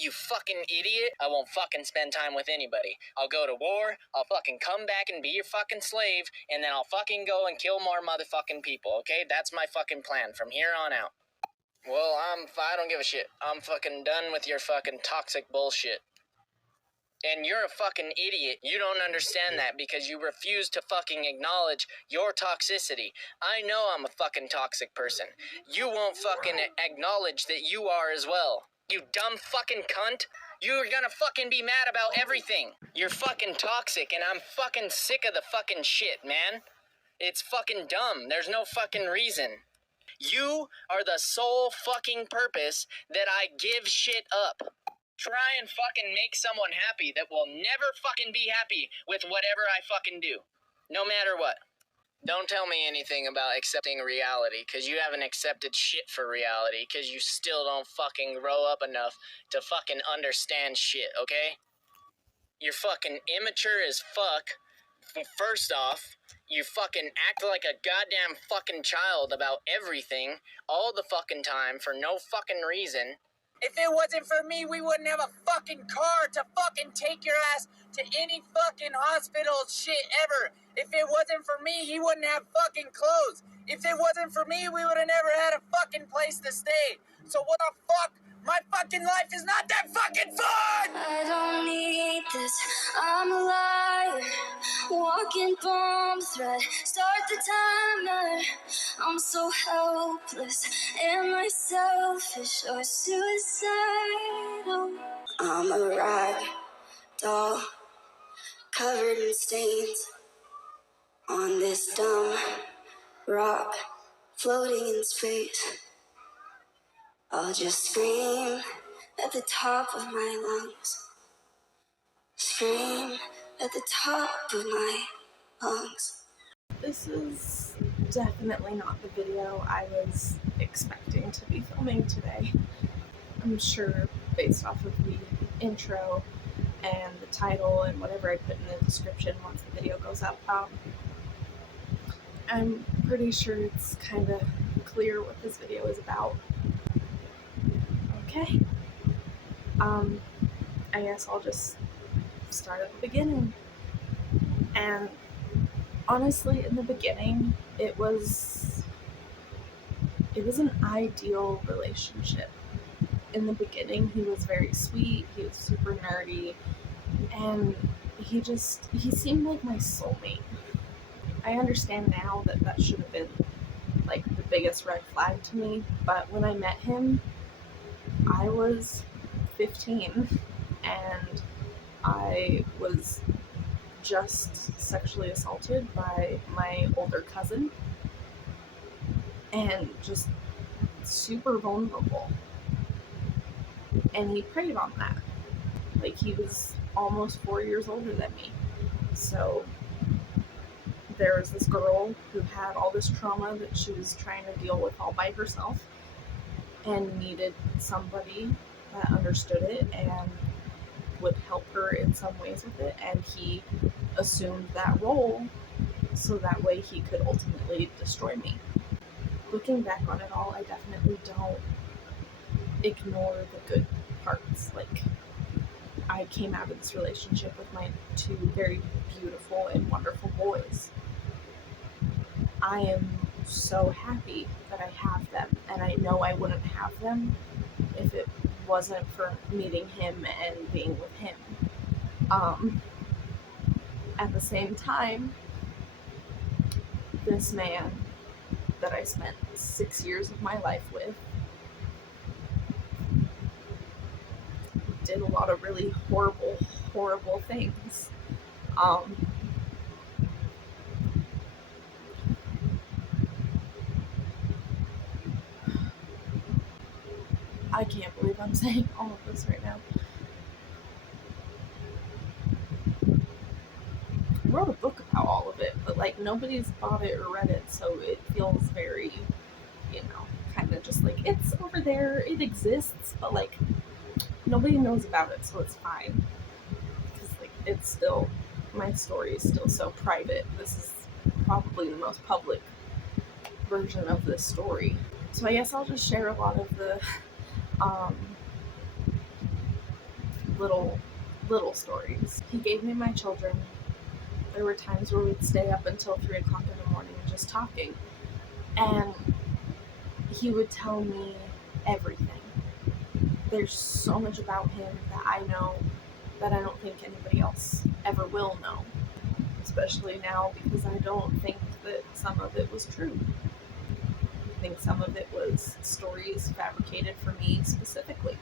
You fucking idiot. I won't fucking spend time with anybody. I'll go to war, I'll fucking come back and be your fucking slave, and then I'll fucking go and kill more motherfucking people, okay? That's my fucking plan from here on out. Well, I don't give a shit. I'm fucking done with your fucking toxic bullshit. And you're a fucking idiot. You don't understand that because you refuse to fucking acknowledge your toxicity. I know I'm a fucking toxic person. You won't fucking acknowledge that you are as well. You dumb fucking cunt. You're gonna fucking be mad about everything. You're fucking toxic and I'm fucking sick of the fucking shit, man. It's fucking dumb. There's no fucking reason. You are the sole fucking purpose that I give shit up. Try and fucking make someone happy that will never fucking be happy with whatever I fucking do. No matter what. Don't tell me anything about accepting reality, because you haven't accepted shit for reality, because you still don't fucking grow up enough to fucking understand shit, okay? You're fucking immature as fuck. First off, you fucking act like a goddamn fucking child about everything all the fucking time for no fucking reason. If it wasn't for me, we wouldn't have a fucking car to fucking take your ass to any fucking hospital shit ever. If it wasn't for me, he wouldn't have fucking clothes. If it wasn't for me, we would have never had a fucking place to stay. So what the fuck? My fucking life is not that fucking fun! I don't need this, I'm a liar. Walking bomb threat, start the timer. I'm so helpless, am I selfish or suicidal? I'm a rag doll, covered in stains. On this dumb rock, floating in space. I'll just scream at the top of my lungs. Scream at the top of my lungs. This is definitely not the video I was expecting to be filming today. I'm sure based off of the intro and the title and whatever I put in the description once the video goes up, I'm pretty sure it's kind of clear what this video is about. Okay. I guess I'll just start at the beginning. And honestly, in the beginning, it was an ideal relationship. In the beginning, he was very sweet, he was super nerdy, and he seemed like my soulmate. I understand now that should have been like the biggest red flag to me, but when I met him, I was 15 and I was just sexually assaulted by my older cousin and just super vulnerable. And he preyed on that. Like, he was almost 4 years older than me. So there was this girl who had all this trauma that she was trying to deal with all by herself and needed somebody that understood it and would help her in some ways with it, and he assumed that role so that way he could ultimately destroy me. Looking back on it all, I definitely don't ignore the good parts. Like, I came out of this relationship with my two very beautiful and wonderful boys. I am so happy that I have them, and I know I wouldn't have them if it wasn't for meeting him and being with him. At the same time, this man that I spent 6 years of my life with did a lot of really horrible, horrible things. I can't believe I'm saying all of this right now. I wrote a book about all of it, but like nobody's bought it or read it, so it feels very, kind of just like it's over there, it exists, but like nobody knows about it, so it's fine. Because like it's still, my story is still so private. This is probably the most public version of this story. So I guess I'll just share a lot of the little stories. He gave me my children. There were times where we'd stay up until 3 o'clock in the morning just talking. And he would tell me everything. There's so much about him that I know that I don't think anybody else ever will know. Especially now, because I don't think that some of it was true. I think some of it was stories fabricated for me specifically.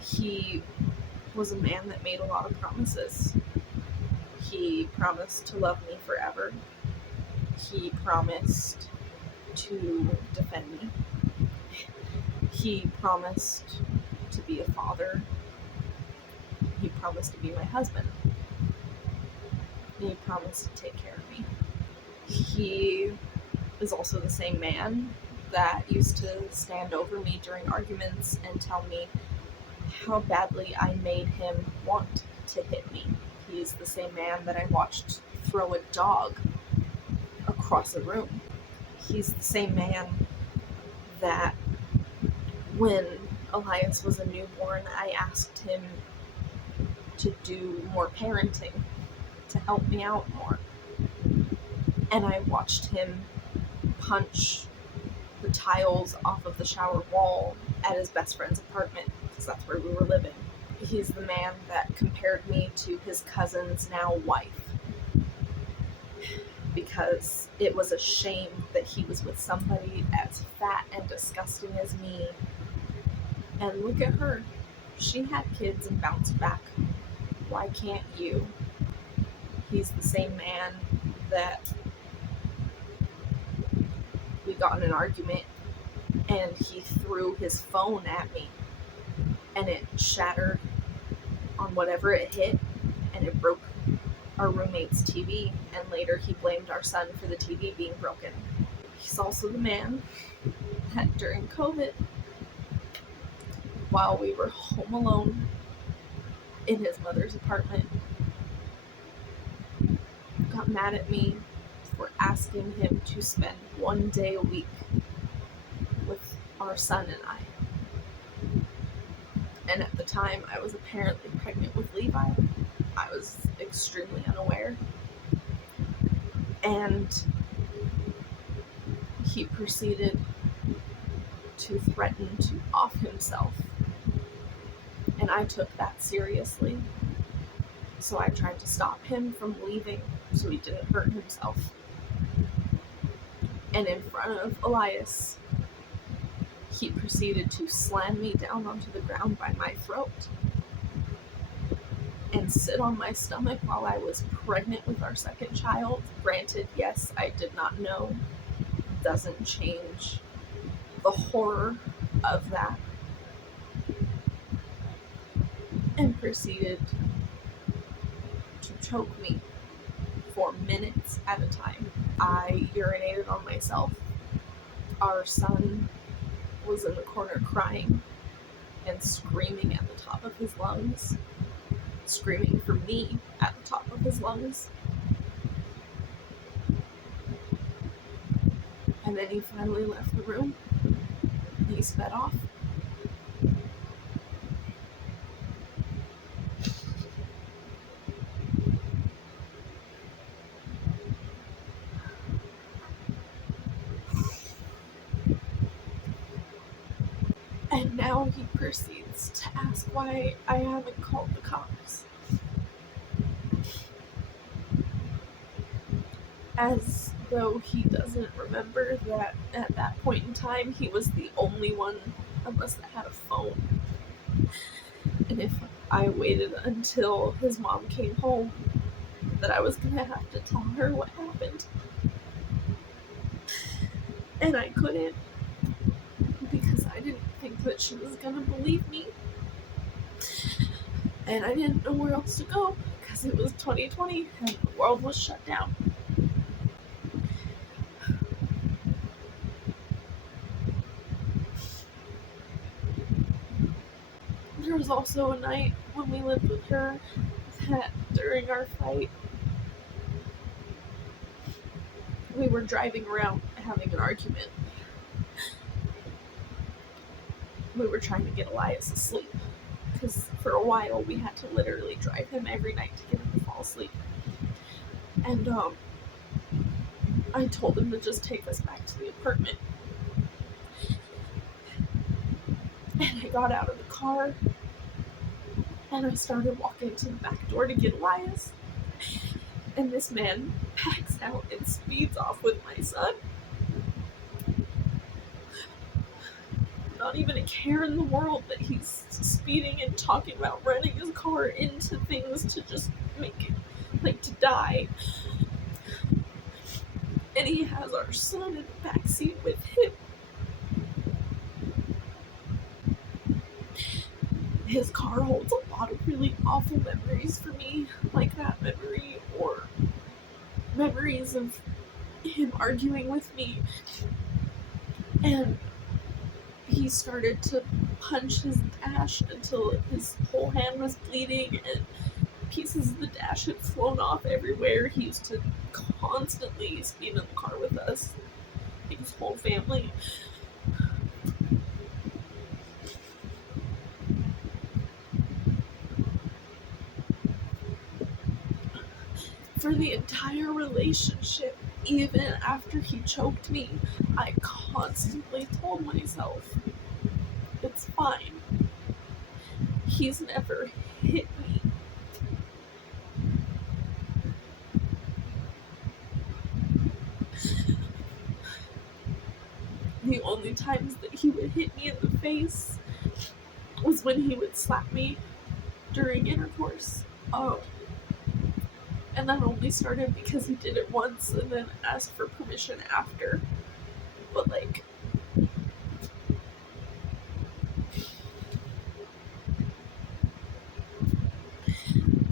He was a man that made a lot of promises. He promised to love me forever. He promised to defend me. He promised to be a father. He promised to be my husband. He promised to take care of me. He is also the same man that used to stand over me during arguments and tell me how badly I made him want to hit me. He's the same man that I watched throw a dog across a room. He's the same man that when Elias was a newborn, I asked him to do more parenting, to help me out more. And I watched him punch the tiles off of the shower wall at his best friend's apartment, because that's where we were living. He's the man that compared me to his cousin's now wife, because it was a shame that he was with somebody as fat and disgusting as me. And look at her. She had kids and bounced back. Why can't you? He's the same man that we got in an argument and he threw his phone at me and it shattered on whatever it hit and it broke our roommate's TV, and later he blamed our son for the TV being broken. He's also the man that during COVID, while we were home alone in his mother's apartment, got mad at me for asking him to spend 1 day a week with our son and I. And at the time, I was apparently pregnant with Levi. I was extremely unaware. And he proceeded to threaten to off himself. And I took that seriously. So I tried to stop him from leaving so he didn't hurt himself. And in front of Elias, he proceeded to slam me down onto the ground by my throat and sit on my stomach while I was pregnant with our second child. Granted, yes, I did not know. Doesn't change the horror of that. And proceeded to choke me for minutes at a time. I urinated on myself. Our son was in the corner crying and screaming at the top of his lungs. Screaming for me at the top of his lungs. And then he finally left the room. He sped off. And now he proceeds to ask why I haven't called the cops. As though he doesn't remember that at that point in time he was the only one of us that had a phone. And if I waited until his mom came home, that I was gonna have to tell her what happened. And I couldn't, because I didn't think that she was gonna believe me. And I didn't know where else to go, because it was 2020 and the world was shut down. There was also a night when we lived with her that during our fight, we were driving around having an argument. we were trying to get Elias asleep. Because for a while we had to literally drive him every night to get him to fall asleep. And I told him to just take us back to the apartment. And I got out of the car and I started walking to the back door to get Elias. And this man backs out and speeds off with my son. Not even a care in the world that he's speeding and talking about running his car into things to just make it, like, to die. And he has our son in the backseat with him. His car holds a lot of really awful memories for me, like that memory, or memories of him arguing with me. And he started to punch his dash until his whole hand was bleeding and pieces of the dash had flown off everywhere. He used to constantly speed in the car with us, like his whole family. For the entire relationship, even after he choked me, I constantly told myself, it's fine. He's never hit me. The only times that he would hit me in the face was when he would slap me during intercourse. And that only started because he did it once and then asked for permission after. But, like,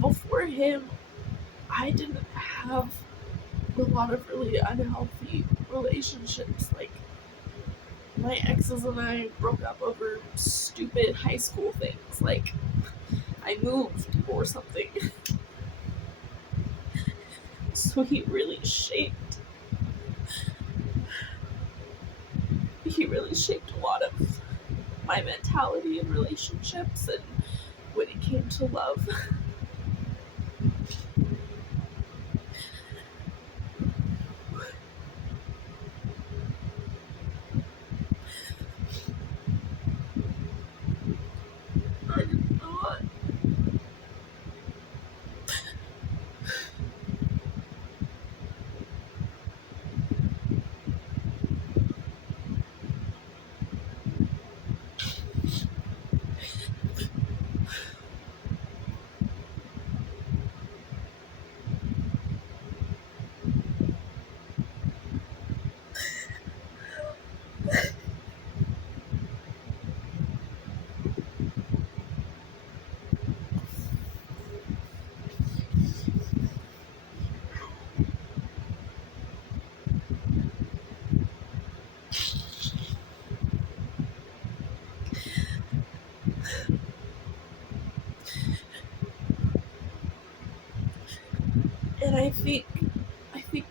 before him, I didn't have a lot of really unhealthy relationships. Like, my exes and I broke up over stupid high school things, like I moved or something. So he really shaped a lot of my mentality in relationships and when it came to love. I did not. And I think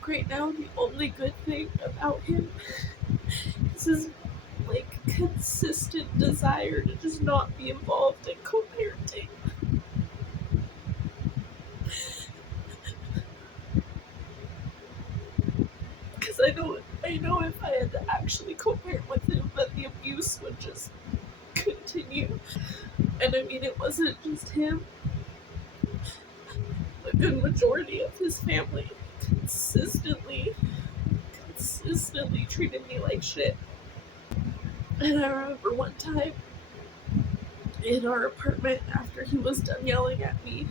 right now the only good thing about him is his, like, consistent desire to just not be involved in co-parenting. Because I know if I had to actually co-parent with him, that the abuse would just continue. And I mean, it wasn't just him. A good majority of his family consistently treated me like shit. And I remember one time in our apartment, after he was done yelling at me,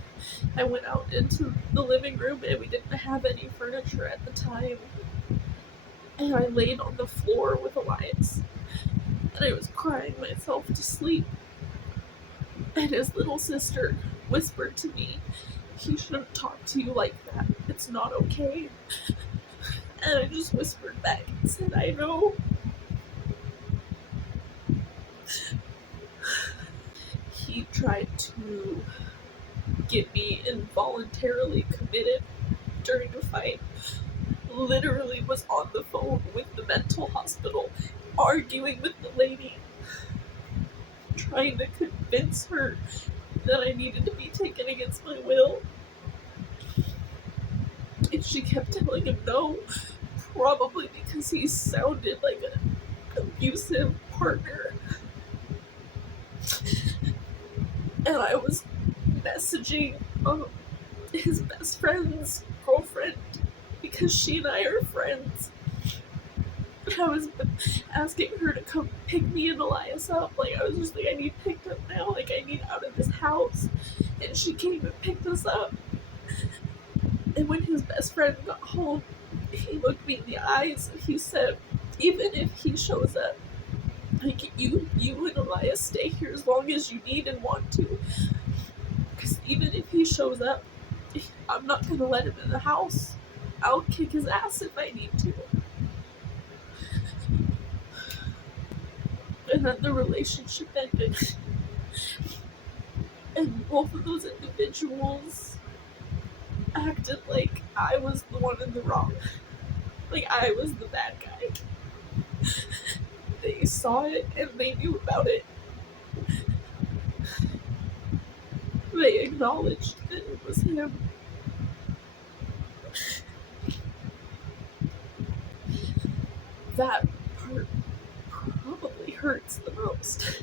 I went out into the living room and we didn't have any furniture at the time. And I laid on the floor with Elias. And I was crying myself to sleep. And his little sister whispered to me, "He shouldn't talk to you like that. It's not okay." And I just whispered back and said, "I know." He tried to get me involuntarily committed during a fight. Literally was on the phone with the mental hospital, arguing with the lady. trying to convince her that I needed to be taken against my will. And she kept telling him no, probably because he sounded like an abusive partner. And I was messaging his best friend's girlfriend because she and I are friends. And I was asking her to come pick me and Elias up. Like, I was just like, I need picked up now. Like, I need out of this house. And she came and picked us up. And when his best friend got home, he looked me in the eyes and he said, even if he shows up, like, you and Elias stay here as long as you need and want to. Because even if he shows up, I'm not going to let him in the house. I'll kick his ass if I need to. And then the relationship ended. And both of those individuals acted like I was the one in the wrong. Like I was the bad guy. They saw it and they knew about it. They acknowledged that it was him. That part probably hurts the most.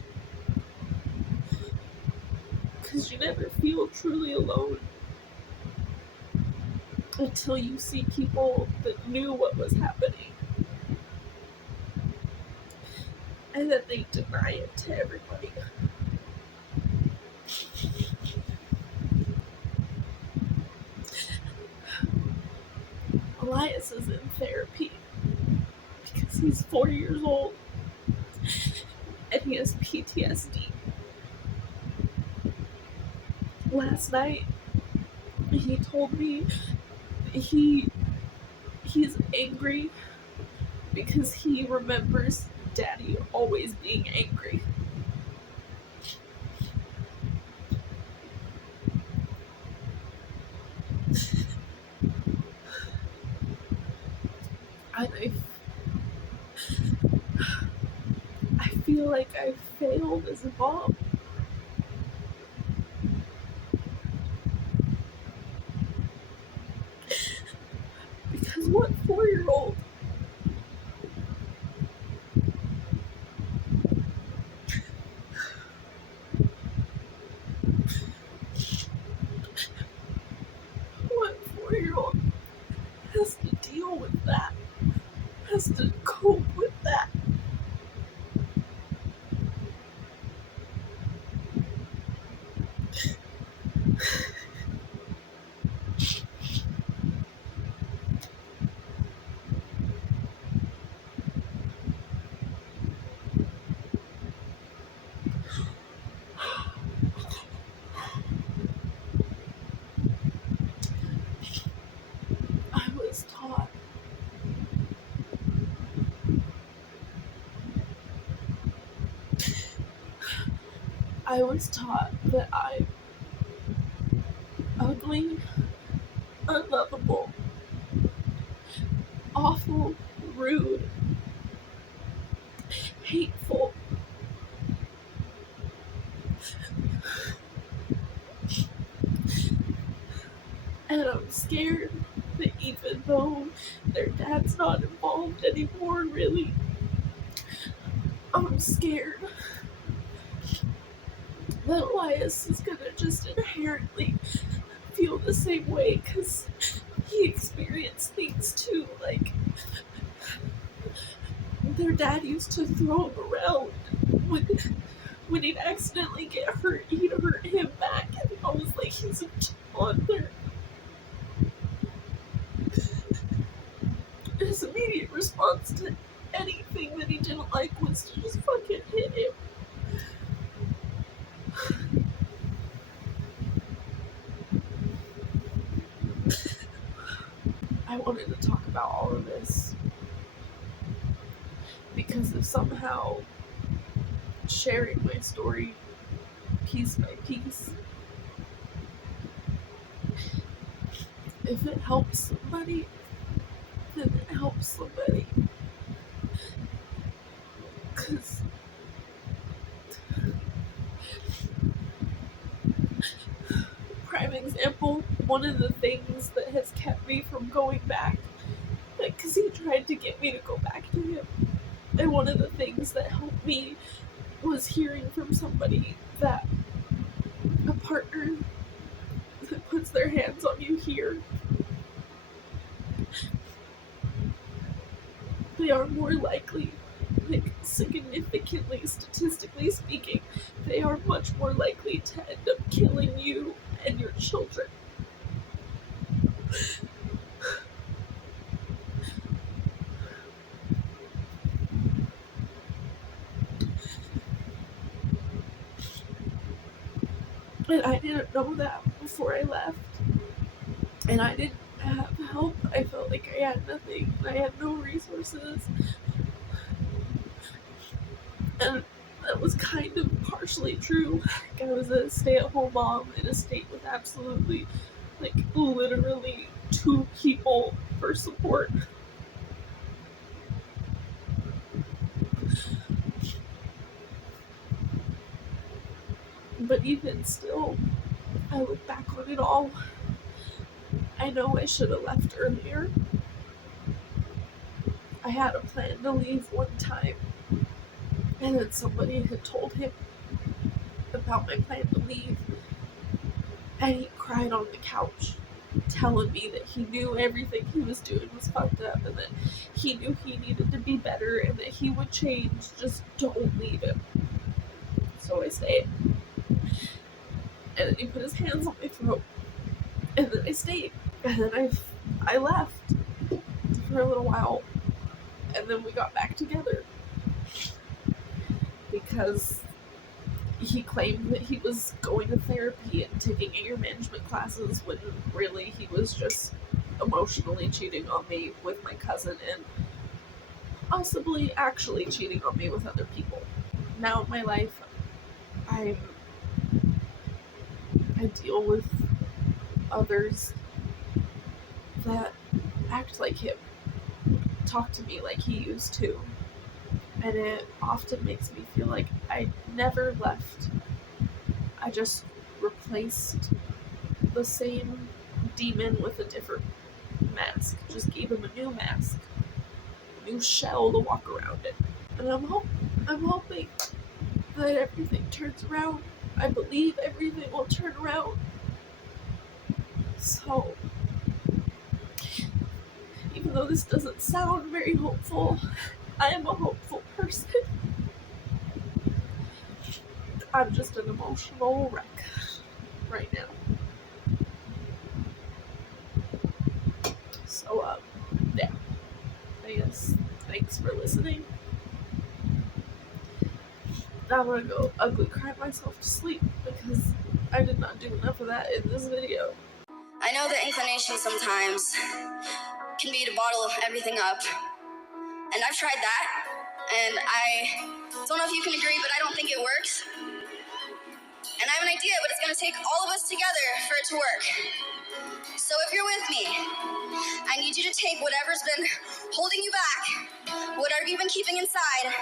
Because you never feel truly alone until you see people that knew what was happening. And then they deny it to everybody. Elias is in therapy because he's 4 years old and he has PTSD. Last night, he told me he's angry because he remembers Daddy always being angry. I feel like I failed as a mom. Because what 4-year-old has to deal with that? Has to cope with that? I was taught that I'm ugly, unlovable, awful, rude, hateful. And I'm scared that even though their dad's not involved anymore, really, I'm scared that Elias is gonna just inherently feel the same way because he experienced things too. Like, their dad used to throw him around when he'd accidentally get hurt, he'd hurt him back, and I was like, he's a toddler. His immediate response to anything that he didn't like was to just fucking hit him. I wanted to talk about all of this because if somehow sharing my story piece by piece, if it helps somebody, then it helps somebody. Because example, one of the things that has kept me from going back, because he tried to get me to go back to him, and one of the things that helped me was hearing from somebody that a partner that puts their hands on you here, they are more likely, significantly, statistically speaking, they are much more likely to end up killing you and your children. And I didn't know that before I left. And I didn't have help. I felt like I had nothing. I had no resources. And that was kind of partially true. I was a stay-at-home mom in a state with absolutely, literally 2 people for support. But even still, I look back on it all. I know I should have left earlier. I had a plan to leave one time, and then somebody had told him about my plan to leave, and he cried on the couch, telling me that he knew everything he was doing was fucked up, and that he knew he needed to be better, and that he would change. Just don't leave him. So I stayed. And then he put his hands on my throat, and then I stayed. And then I left for a little while, and then we got back together because he claimed that he was going to therapy and taking anger management classes when really he was just emotionally cheating on me with my cousin and possibly actually cheating on me with other people. Now in my life, I deal with others that act like him, talk to me like he used to, and it often makes me feel like I never left. I just replaced the same demon with a different mask. Just gave him a new mask, a new shell to walk around in. And I'm hoping that everything turns around. I believe everything will turn around. So, even though this doesn't sound very hopeful, I am a hopeful person. I'm just an emotional wreck right now. So, yeah. I guess thanks for listening. I'm gonna go ugly cry myself to sleep because I did not do enough of that in this video. I know the inclination sometimes can be to bottle everything up. And I've tried that. And I don't know if you can agree, but I don't think it works. And I have an idea, but it's going to take all of us together for it to work. So if you're with me, I need you to take whatever's been holding you back, whatever you've been keeping inside.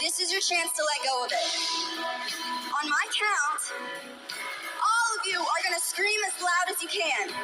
This is your chance to let go of it. On my count, all of you are going to scream as loud as you can. 3,